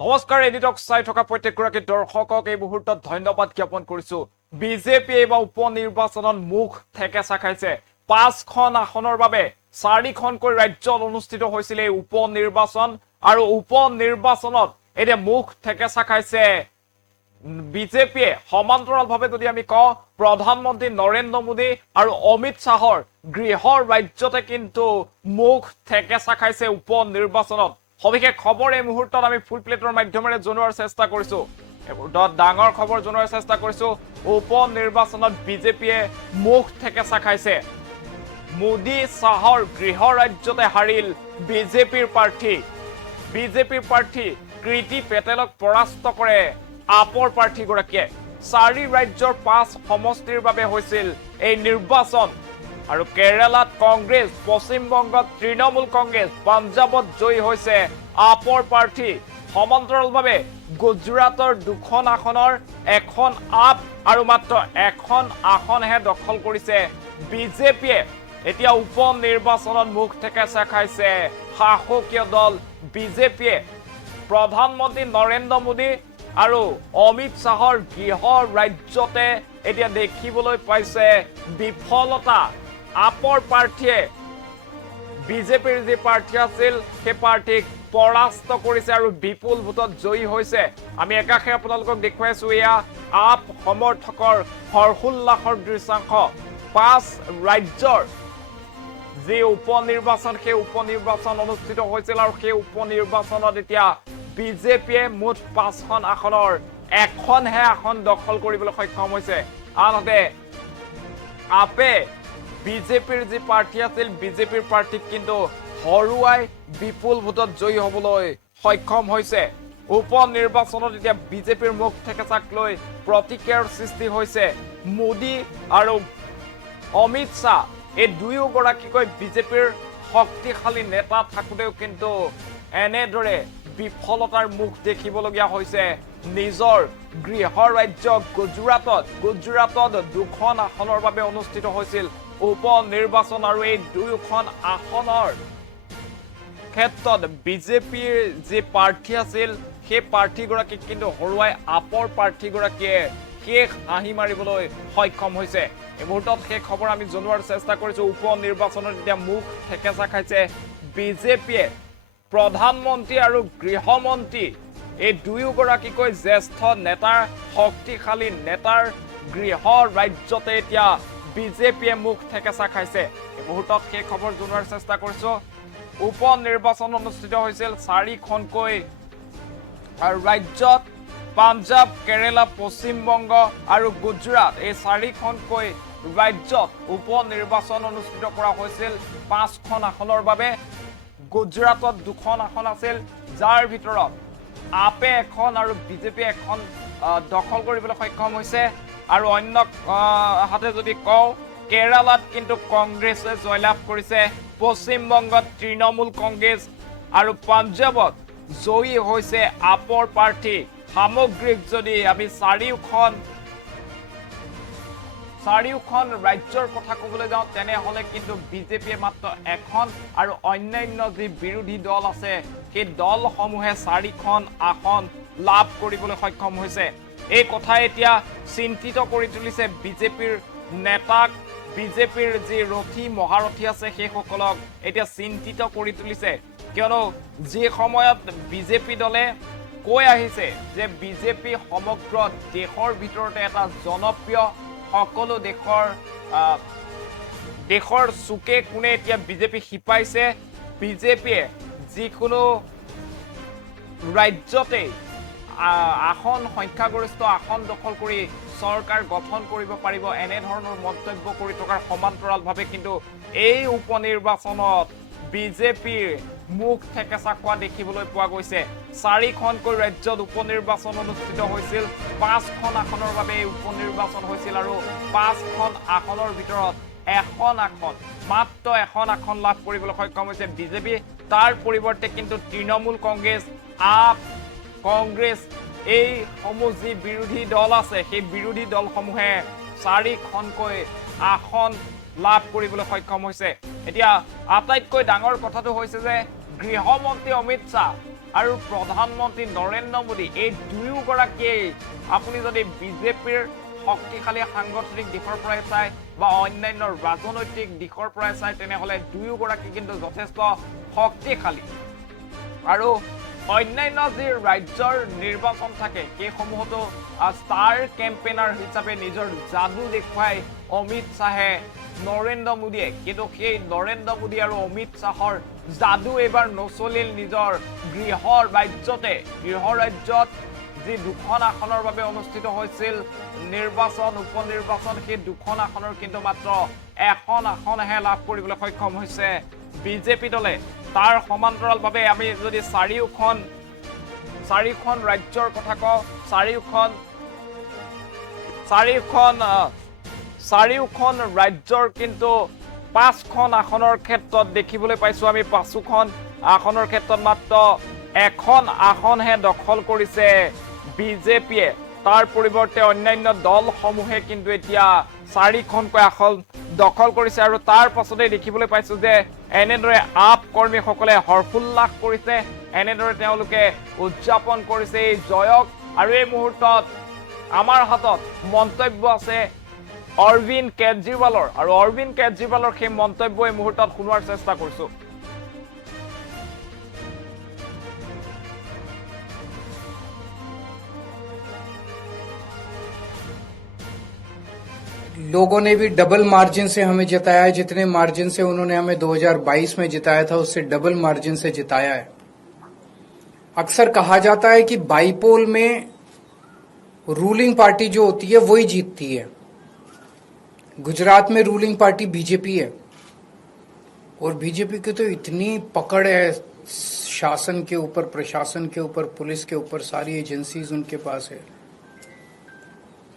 নমস্কাৰ এডিটক চাই থকা প্ৰত্যেকগৰাকী দৰ্শকক এই মুহূৰ্তত ধন্যবাদ জ্ঞাপন কৰিছো। বিজেপি এইবাৰ উপনিৰ্বাচনত মুখ ঠেকেচা খাইছে। 5খন আসনৰ বাবে 4খনকৈ ৰাজ্যত অনুষ্ঠিত হৈছিল এই উপনিৰ্বাচন আৰু উপনিৰ্বাচনত এতিয়া মুখ ঠেকেচা খাইছে বিজেপিয়ে। সমান্তৰালভাৱে যদি আমি কওঁ প্ৰধানমন্ত্ৰী নৰেন্দ্ৰ মোদী আৰু অমিত শাহৰ গৃহৰ ৰাজ্যতে কিন্তু মুখ ঠেকেচা খাইছে উপনিৰ্বাচনত। সবিশেষ খবৰ এই মুহূৰ্তত আমি ফুল প্লেটৰ মাধ্যমেৰে জনোৱাৰ চেষ্টা কৰিছো। ডাঙৰ খবৰ জনোৱাৰ চেষ্টা কৰিছো। উপনিৰ্বাচনত বিজেপিয়ে মুখ ঠেকেচা খাইছে। মোদী শাহৰ গৃহ ৰাজ্যতে হাৰিল বিজেপিৰ প্ৰাৰ্থী কৃতি পেটেলক পৰাস্ত কৰে আপৰ প্ৰাৰ্থীগৰাকীয়ে। 4 ৰাজ্যৰ 5 সমষ্টিৰ বাবে হৈছিল এই নিৰ্বাচন। আৰু কেৰালাত কংগ্ৰেছ, পশ্চিমবংগত তৃণমূল কংগ্ৰেছ, পাঞ্জাবত জয়ী হৈছে আপৰ প্ৰাৰ্থী। সমান্তৰালভাৱে গুজৰাটৰ 2খন আসনৰ এখন আপ আৰু মাত্ৰ এখন আসনহে দখল কৰিছে বিজেপিয়ে। এতিয়া উপনিৰ্বাচনত মুখ ঠেকেচা খাইছে শাসকীয় দল বিজেপিয়ে। প্ৰধানমন্ত্ৰী নৰেন্দ্ৰ মোদী আৰু অমিত শাহৰ গৃহ ৰাজ্যতে এতিয়া দেখিবলৈ পাইছে বিফলতা। আপৰ প্ৰাৰ্থীয়ে বিজেপিৰ যি প্ৰাৰ্থী আছিল সেই প্ৰাৰ্থীক পৰাস্ত কৰিছে আৰু বিপুল ভোটত জয়ী হৈছে। আমি একাষে আপোনালোকক দেখুৱাইছো এয়া আপ সমৰ্থকৰ হৰ্ষোল্লাসৰ দৃশ্যাংশ। 5 ৰাজ্যৰ যি উপনিৰ্বাচন সেই উপনিৰ্বাচন অনুষ্ঠিত হৈছিল আৰু সেই উপনিৰ্বাচনত এতিয়া বিজেপিয়ে মুঠ 5খন আসনৰ এখনহে আসন দখল কৰিবলৈ সক্ষম হৈছে। আনহাতে আপে বিজেপিৰ যি প্ৰাৰ্থী আছিল বিজেপিৰ প্ৰাৰ্থীক কিন্তু হৰুৱাই বিপুল ভোটত জয়ী হ'বলৈ সক্ষম হৈছে। উপনিৰ্বাচনত এতিয়া বিজেপিৰ মুখ ঠেকেচাক লৈ প্ৰতিক্ৰিয়াৰ সৃষ্টি হৈছে। মোদী আৰু অমিত শাহ এই দুয়োগৰাকীকৈ বিজেপিৰ শক্তিশালী নেতা থাকোঁতেও কিন্তু এনেদৰে বিফলতাৰ মুখ দেখিবলগীয়া হৈছে নিজৰ গৃহ ৰাজ্য গুজৰাটত 2খন আসনৰ বাবে অনুষ্ঠিত হৈছিল উপনিৰ্বাচন আৰু এই 2খন আসনৰ ক্ষেত্ৰত বিজেপিৰ যি প্ৰাৰ্থী আছিল সেই প্ৰাৰ্থীগৰাকীক কিন্তু হৰুৱাই আপৰ প্ৰাৰ্থীগৰাকীয়ে শেষ হাঁহি মাৰিবলৈ সক্ষম হৈছে। এই মুহূৰ্তত সেই খবৰ আমি জনোৱাৰ চেষ্টা কৰিছো। উপনিৰ্বাচনত এতিয়া মুখ ঠেকেচা খাইছে বিজেপিয়ে। প্ৰধানমন্ত্ৰী আৰু গৃহমন্ত্ৰী এই দুয়োগৰাকীকৈ জ্যেষ্ঠ নেতাৰ শক্তিশালী নেতাৰ গৃহ ৰাজ্যতে এতিয়া বিজেপিয়ে মুখ ঠেকেচা খাইছে। এই মুহূৰ্তত সেই খবৰ জনোৱাৰ চেষ্টা কৰিছো। উপনিৰ্বাচন অনুষ্ঠিত হৈছিল 4খনকৈ ৰাজ্যত। পাঞ্জাব, কেৰালা, পশ্চিমবংগ আৰু গুজৰাট এই 4খনকৈ ৰাজ্যত উপনিৰ্বাচন অনুষ্ঠিত কৰা হৈছিল 5খন আসনৰ বাবে। গুজৰাটত 2খন আসন আছিল যাৰ ভিতৰত আপে এখন আৰু বিজেপিয়ে এখন দখল কৰিবলৈ সক্ষম হৈছে। আৰু অন্য হাতে যদি কওঁ কেৰালাত কিন্তু কংগ্ৰেছে জয়লাভ কৰিছে, পশ্চিমবংগত তৃণমূল কংগ্ৰেছ আৰু পাঞ্জাবত জয়ী হৈছে আপৰ প্ৰাৰ্থী। সামগ্ৰিক যদি আমি 4খন ৰাজ্যৰ কথা ক'বলৈ যাওঁ তেনেহ'লে কিন্তু বিজেপিয়ে মাত্ৰ এখন আৰু অন্যান্য যি বিৰোধী দল আছে সেই দলসমূহে 4খন আসন লাভ কৰিবলৈ সক্ষম হৈছে। এই কথাই এতিয়া চিন্তিত কৰি তুলিছে বিজেপিৰ নেতাক। বিজেপিৰ যি ৰথী মহাৰথী আছে সেইসকলক এতিয়া চিন্তিত কৰি তুলিছে। কিয়নো যি সময়ত বিজেপি দলে কৈ আহিছে যে বিজেপি সমগ্ৰ দেশৰ ভিতৰতে এটা জনপ্ৰিয়, সকলো দেশৰ চুকে কোণে এতিয়া বিজেপি শিপাইছে। বিজেপিয়ে যিকোনো ৰাজ্যতে আসন সংখ্যাগৰিষ্ঠ আসন দখল কৰি চৰকাৰ গঠন কৰিব পাৰিব এনেধৰণৰ মন্তব্য কৰি থকাৰ সমান্তৰালভাৱে কিন্তু এই উপনিৰ্বাচনত বিজেপিৰ মুখ ঠেকেচা খোৱা দেখিবলৈ পোৱা গৈছে। 4খনকৈ ৰাজ্যত উপনিৰ্বাচন অনুষ্ঠিত হৈছিল। 5খন আসনৰ বাবে এই উপনিৰ্বাচন হৈছিল আৰু 5খন আসনৰ ভিতৰত মাত্ৰ এখন আসন লাভ কৰিবলৈ সক্ষম হৈছে বিজেপি। তাৰ পৰিৱৰ্তে কিন্তু তৃণমূল কংগ্ৰেছ, আপ, কংগ্ৰেছ এই সমূহ যি বিৰোধী দল আছে সেই বিৰোধী দলসমূহে 4খনকৈ আসন লাভ কৰিবলৈ সক্ষম হৈছে। এতিয়া আটাইতকৈ ডাঙৰ কথাটো হৈছে যে গৃহমন্ত্ৰী অমিত শাহ আৰু প্ৰধানমন্ত্ৰী নৰেন্দ্ৰ মোদী এই দুয়োগৰাকীয়ে আপুনি যদি বিজেপিৰ শক্তিশালী সাংগঠনিক দিশৰ পৰাই চাই বা অন্যান্য ৰাজনৈতিক দিশৰ পৰাই চাই তেনেহ'লে দুয়োগৰাকী কিন্তু যথেষ্ট শক্তিশালী আৰু অন্যান্য যি ৰাজ্যৰ নিৰ্বাচন থাকে সেইসমূহতো ষ্টাৰ কেম্পেইনাৰ হিচাপে নিজৰ যাদু দেখুৱাই অমিত শ্বাহে নৰেন্দ্ৰ মোদীয়ে কিন্তু সেই নৰেন্দ্ৰ মোদী আৰু অমিত শ্বাহৰ যাদু এইবাৰ নচলিল নিজৰ গৃহ ৰাজ্যত যি দুখন আসনৰ বাবে অনুষ্ঠিত হৈছিল নিৰ্বাচন উপনিৰ্বাচন সেই দুখন আসনৰ কিন্তু মাত্ৰ এখন আসনহে লাভ কৰিবলৈ সক্ষম হৈছে বিজেপি দলে তাৰ সমান্তৰালভাৱে আমি যদি চাৰিওখন ৰাজ্যৰ কথা কওঁ চাৰিওখন ৰাজ্যৰ কিন্তু 5খন আসনৰ ক্ষেত্ৰত দেখিবলৈ পাইছোঁ আমি 5খন আসনৰ ক্ষেত্ৰত মাত্ৰ এখন আসনহে দখল কৰিছে বিজেপিয়ে তাৰ পৰিৱৰ্তে অন্যান্য দলসমূহে কিন্তু এতিয়া 4খনকৈ আসন দখল কৰিছে আৰু তাৰ পাছতে দেখিবলৈ পাইছোঁ যে এনেদৰে আপ কৰ্মীসকলে হৰ্ষোল্লাস কৰিছে এনেদৰে তেওঁলোকে উদযাপন কৰিছে এই জয়ক আৰু এই মুহূৰ্তত আমাৰ হাতত মন্তব্য আছে অৰবিন্দ কেজৰিৱালৰ আৰু অৰবিন্দ কেজৰিৱালৰ সেই মন্তব্য এই মুহূৰ্তত শুনোৱাৰ চেষ্টা কৰিছোঁ लोगों ने भी डबल मार्जिन से हमें जिताया है। जितने मार्जिन से उन्होंने हमें 2022 में जिताया था उससे डबल मार्जिन से जिताया है। अक्सर कहा जाता है कि बाईपोल में रूलिंग पार्टी जो होती है वही जीतती है। गुजरात में रूलिंग पार्टी बीजेपी है और बीजेपी की तो इतनी पकड़ है शासन के ऊपर, प्रशासन के ऊपर, पुलिस के ऊपर, सारी एजेंसीज उनके पास है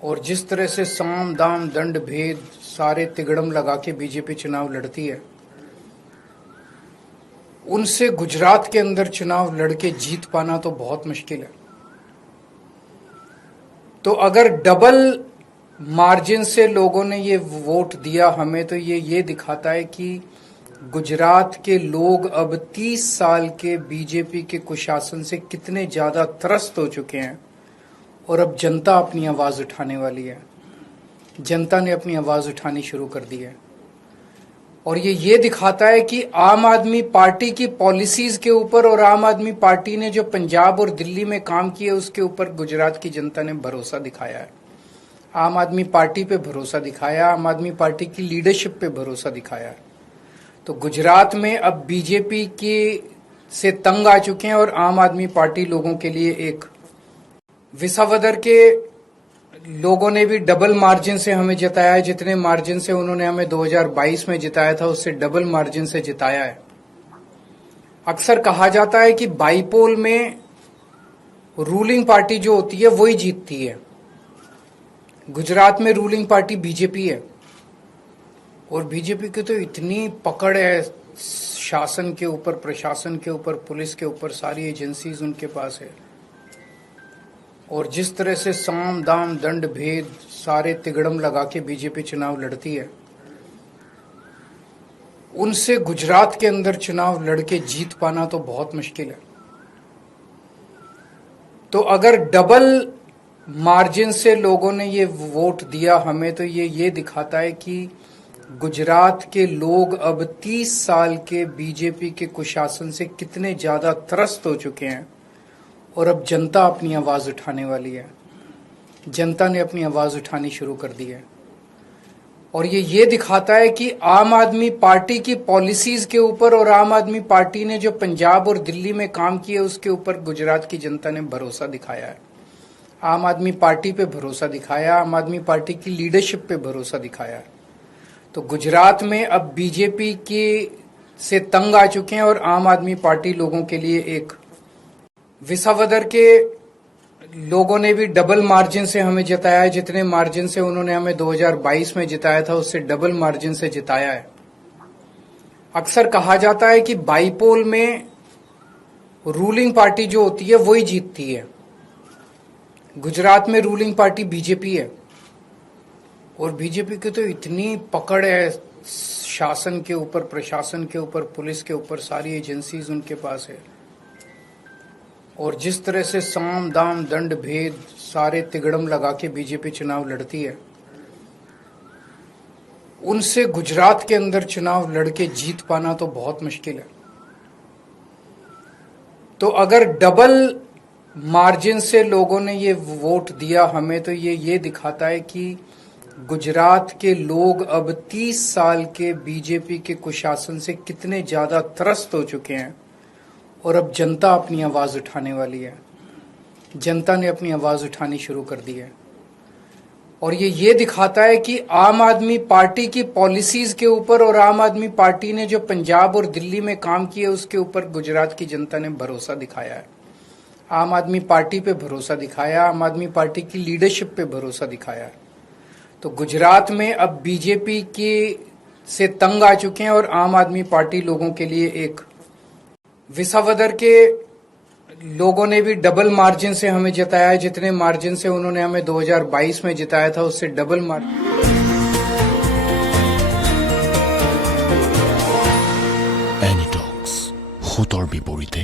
और जिस तरह से साम दाम दंड भेद सारे तिगड़म लगा के बीजेपी चुनाव लड़ती है उनसे गुजरात के अंदर चुनाव लड़के जीत पाना तो बहुत मुश्किल है। तो अगर डबल मार्जिन से लोगों ने ये वोट दिया हमें तो ये दिखाता है कि गुजरात के लोग अब 30 साल के बीजेपी के कुशासन से कितने ज्यादा त्रस्त हो चुके हैं और अब जनता अपनी आवाज उठाने वाली है। जनता ने अपनी आवाज उठानी शुरू कर दी है और ये दिखाता है कि आम आदमी पार्टी की पॉलिसीज के ऊपर और आम आदमी पार्टी ने जो पंजाब और दिल्ली में काम किए उसके ऊपर गुजरात की जनता ने भरोसा दिखाया है। आम आदमी पार्टी पे भरोसा दिखाया, आम आदमी पार्टी की लीडरशिप पे भरोसा दिखाया है। तो गुजरात में अब बीजेपी के से तंग आ चुके हैं और आम आदमी पार्टी लोगों के लिए एक विसावदर के लोगों ने भी डबल मार्जिन से हमें जिताया है। जितने मार्जिन से उन्होंने हमें 2022 में जिताया था उससे डबल मार्जिन से जिताया है। अक्सर कहा जाता है कि बाईपोल में रूलिंग पार्टी जो होती है वही जीतती है। गुजरात में रूलिंग पार्टी बीजेपी है और बीजेपी की तो इतनी पकड़ है शासन के ऊपर, प्रशासन के ऊपर, पुलिस के ऊपर, सारी एजेंसीज उनके पास है और जिस तरह से साम दाम दंड भेद सारे तिगड़म लगा के बीजेपी चुनाव लड़ती है उनसे गुजरात के अंदर चुनाव लड़के जीत पाना तो बहुत मुश्किल है। तो अगर डबल मार्जिन से लोगों ने ये वोट दिया हमें तो ये दिखाता है कि गुजरात के लोग अब 30 साल के बीजेपी के कुशासन से कितने ज्यादा त्रस्त हो चुके हैं और अब जनता अपनी आवाज उठाने वाली है। जनता ने अपनी आवाज उठानी शुरू कर दी है और ये दिखाता है कि आम आदमी पार्टी की पॉलिसीज के ऊपर और आम आदमी पार्टी ने जो पंजाब और दिल्ली में काम किए उसके ऊपर गुजरात की जनता ने भरोसा दिखाया है। आम आदमी पार्टी पे भरोसा दिखाया, आम आदमी पार्टी की लीडरशिप पे भरोसा दिखाया है। तो गुजरात में अब बीजेपी के से तंग आ चुके हैं और आम आदमी पार्टी लोगों के लिए एक विसावदर के लोगों ने भी डबल मार्जिन से हमें जिताया है। जितने मार्जिन से उन्होंने हमें 2022 में जिताया था उससे डबल मार्जिन से जिताया है। अक्सर कहा जाता है कि बाईपोल में रूलिंग पार्टी जो होती है वही जीतती है। गुजरात में रूलिंग पार्टी बीजेपी है और बीजेपी की तो इतनी पकड़ है शासन के ऊपर, प्रशासन के ऊपर, पुलिस के ऊपर, सारी एजेंसीज उनके पास है और जिस तरह से साम दाम दंड भेद सारे तिगड़म लगा के बीजेपी चुनाव लड़ती है, उनसे गुजरात के अंदर चुनाव लड़के जीत पाना तो बहुत मुश्किल है। तो अगर डबल मार्जिन से लोगों ने ये वोट दिया हमें, तो ये दिखाता है कि गुजरात के लोग अब 30 साल के बीजेपी के कुशासन से कितने ज्यादा त्रस्त हो चुके हैं और अब जनता अपनी आवाज उठाने वाली है। जनता ने अपनी आवाज उठानी शुरू कर दी है और ये दिखाता है कि आम आदमी पार्टी की पॉलिसीज के ऊपर और आम आदमी पार्टी ने जो पंजाब और दिल्ली में काम किया उसके ऊपर गुजरात की जनता ने भरोसा दिखाया है। आम आदमी पार्टी पे भरोसा दिखाया, आम आदमी पार्टी की लीडरशिप पे भरोसा दिखाया है। तो गुजरात में अब बीजेपी की से तंग आ चुके हैं और आम आदमी पार्टी लोगों के लिए एक विसावदर के लोगों ने भी डबल मार्जिन से हमें जिताया है। जितने मार्जिन से उन्होंने हमें 2022 में जिताया था उससे डबल मार्जिन। এনিটক্স, হুতৰ বিপৰীতে